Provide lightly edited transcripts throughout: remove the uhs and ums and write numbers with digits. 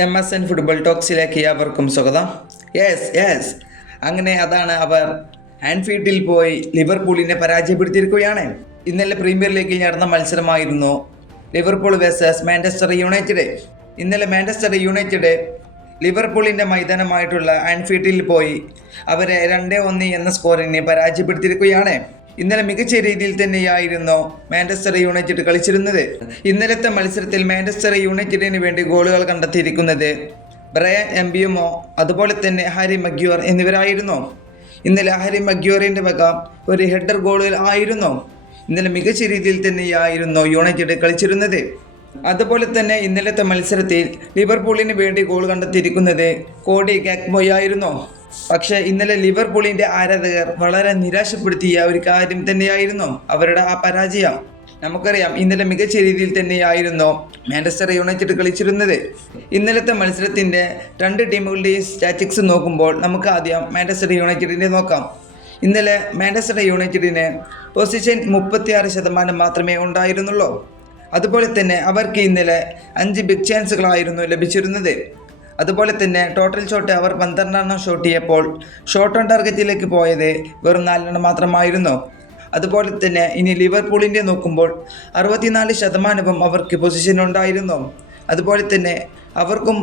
MSN football ടോക്സിലേക്ക് അവർക്കും സ്വാഗതം. Yes അങ്ങനെ അതാണ് അവർ ആൻഫീൽഡിൽ പോയി ലിവർപൂളിനെ പരാജയപ്പെടുത്തിയിരിക്കുകയാണ്. ഇന്നലെ പ്രീമിയർ ലീഗിൽ നടന്ന മത്സരമായിരുന്നു ലിവർപൂൾ വേഴ്സസ് മാഞ്ചസ്റ്റർ യുണൈറ്റഡ്. ഇന്നലെ മാഞ്ചസ്റ്റർ യുണൈറ്റഡ് ലിവർപൂളിൻ്റെ മൈതാനമായിട്ടുള്ള ആൻഫീൽഡിൽ പോയി അവരെ 2-1 എന്ന സ്കോറിന് പരാജയപ്പെടുത്തിയിരിക്കുകയാണ്. ഇന്നലെ മികച്ച രീതിയിൽ തന്നെയായിരുന്നു മാഞ്ചസ്റ്റർ യുണൈറ്റഡ് കളിച്ചിരുന്നത്. ഇന്നലത്തെ മത്സരത്തിൽ മാഞ്ചസ്റ്റർ യുണൈറ്റഡിന് വേണ്ടി ഗോളുകൾ കണ്ടെത്തിയിരിക്കുന്നത് ബ്രയാൻ എംബിയുമോ അതുപോലെ തന്നെ ഹാരി മഗ്യുവർ എന്നിവരായിരുന്നു. ഇന്നലെ ഹാരി മഗ്യുവറിൻ്റെ വക ഒരു ഹെഡർ ഗോളിൽ ആയിരുന്നു. ഇന്നലെ മികച്ച രീതിയിൽ തന്നെയായിരുന്നു യുണൈറ്റഡ് കളിച്ചിരുന്നത്. അതുപോലെ തന്നെ ഇന്നലത്തെ മത്സരത്തിൽ ലിവർപൂളിന് വേണ്ടി ഗോൾ കണ്ടെത്തിയിരിക്കുന്നത് കോഡി ഗാക്പോയായിരുന്നു. പക്ഷേ ഇന്നലെ ലിവർപൂളിൻ്റെ ആരാധകർ വളരെ നിരാശപ്പെടുത്തിയ ഒരു കാര്യം തന്നെയായിരുന്നു അവരുടെ ആ പരാജയം. നമുക്കറിയാം ഇന്നലെ മികച്ച രീതിയിൽ തന്നെയായിരുന്നു മാഞ്ചസ്റ്റർ യുണൈറ്റഡ് കളിച്ചിരുന്നത്. ഇന്നലത്തെ മത്സരത്തിൻ്റെ രണ്ട് ടീമുകളുടെയും സ്റ്റാറ്റിക്സ് നോക്കുമ്പോൾ നമുക്ക് ആദ്യം മാഞ്ചസ്റ്റർ യുണൈറ്റഡിൻ്റെ നോക്കാം. ഇന്നലെ മാഞ്ചസ്റ്റർ യുണൈറ്റഡിന് പൊസിഷൻ 36% മാത്രമേ ഉണ്ടായിരുന്നുള്ളൂ. അതുപോലെ തന്നെ അവർക്ക് ഇന്നലെ 5 ബിഗ് ചാൻസുകളായിരുന്നു ലഭിച്ചിരുന്നത്. അതുപോലെ തന്നെ ടോട്ടൽ ഷോട്ട് അവർ 12 ഷോട്ട് ചെയ്യപ്പോൾ ഷോട്ട് ഓൺ ടാർഗറ്റിലേക്ക് പോയത് വെറും 4 മാത്രമായിരുന്നു. അതുപോലെ തന്നെ ഇനി ലിവർപൂളിൻ്റെ നോക്കുമ്പോൾ 64% അവർക്ക് പൊസിഷൻ ഉണ്ടായിരുന്നു. അതുപോലെ തന്നെ അവർക്കും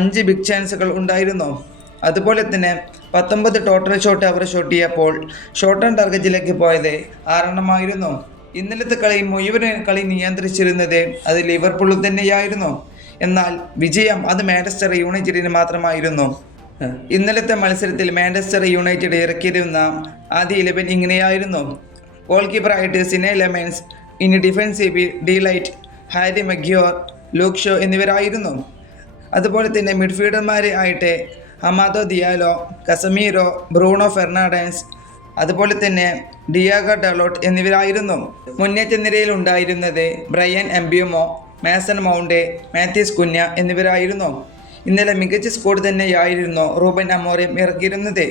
5 ബിഗ് ചാൻസുകൾ ഉണ്ടായിരുന്നു. അതുപോലെ തന്നെ 19 ടോട്ടൽ ഷോട്ട് അവർ ഷോട്ട് ചെയ്യപ്പോൾ ഷോട്ട് ഓൺ ടാർഗറ്റിലേക്ക് പോയത് 6 ഇന്നലത്തെ കളി മുഴുവൻ കളി നിയന്ത്രിച്ചിരുന്നത് അത് ലിവർപൂൾ തന്നെയായിരുന്നു. എന്നാൽ വിജയം അത് മാഞ്ചസ്റ്റർ യുണൈറ്റഡിന് മാത്രമായിരുന്നു. ഇന്നലത്തെ മത്സരത്തിൽ മാഞ്ചസ്റ്റർ യുണൈറ്റഡ് ഇറക്കിയിരുന്ന ആദ്യ 11 ഇങ്ങനെയായിരുന്നു. ഗോൾ കീപ്പറായിട്ട് സിനെ ലെമൻസ്, ഇനി defensive de Ligt, Harry Maguire, Luke Shaw എന്നിവരായിരുന്നു. അതുപോലെ തന്നെ മിഡ്ഫീൽഡർമാരെ ആയിട്ട് അമാദോ ദിയാലോ, കസമീരോ, ബ്രൂണോ ഫെർണാണ്ടസ്, അതുപോലെ തന്നെ ഡിയാഗോ ഡലോട്ട് എന്നിവരായിരുന്നു. മുന്നേറ്റ നിരയിൽ ഉണ്ടായിരുന്നത് ബ്രയാൻ എംബിയുമോ, മേസൺ മൗണ്ട്, മാത്യൂസ് കുഞ്ഞ എന്നിവരായിരുന്നു. ഇന്നലെ മികച്ച സ്കോർ തന്നെയായിരുന്നു റൂബൻ അമോറിം ഇറക്കിയിരുന്നത്.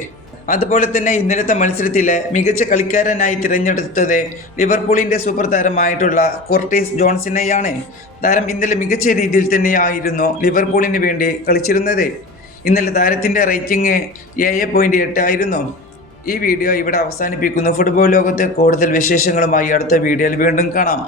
അതുപോലെ തന്നെ ഇന്നലത്തെ മത്സരത്തിലെ മികച്ച കളിക്കാരനായി തിരഞ്ഞെടുത്തത് ലിവർപൂളിൻ്റെ സൂപ്പർ താരമായിട്ടുള്ള കോർട്ടീസ് ജോൺസിനെയാണ്. താരം ഇന്നലെ മികച്ച രീതിയിൽ തന്നെയായിരുന്നു ലിവർപൂളിന് വേണ്ടി കളിച്ചിരുന്നത്. ഇന്നലെ താരത്തിൻ്റെ റേറ്റിംഗ് 7.8 ആയിരുന്നു. ഈ വീഡിയോ ഇവിടെ അവസാനിപ്പിക്കുന്നു. ഫുട്ബോൾ ലോകത്തെ കൂടുതൽ വിശേഷങ്ങളുമായി അടുത്ത വീഡിയോയിൽ വീണ്ടും കാണാം.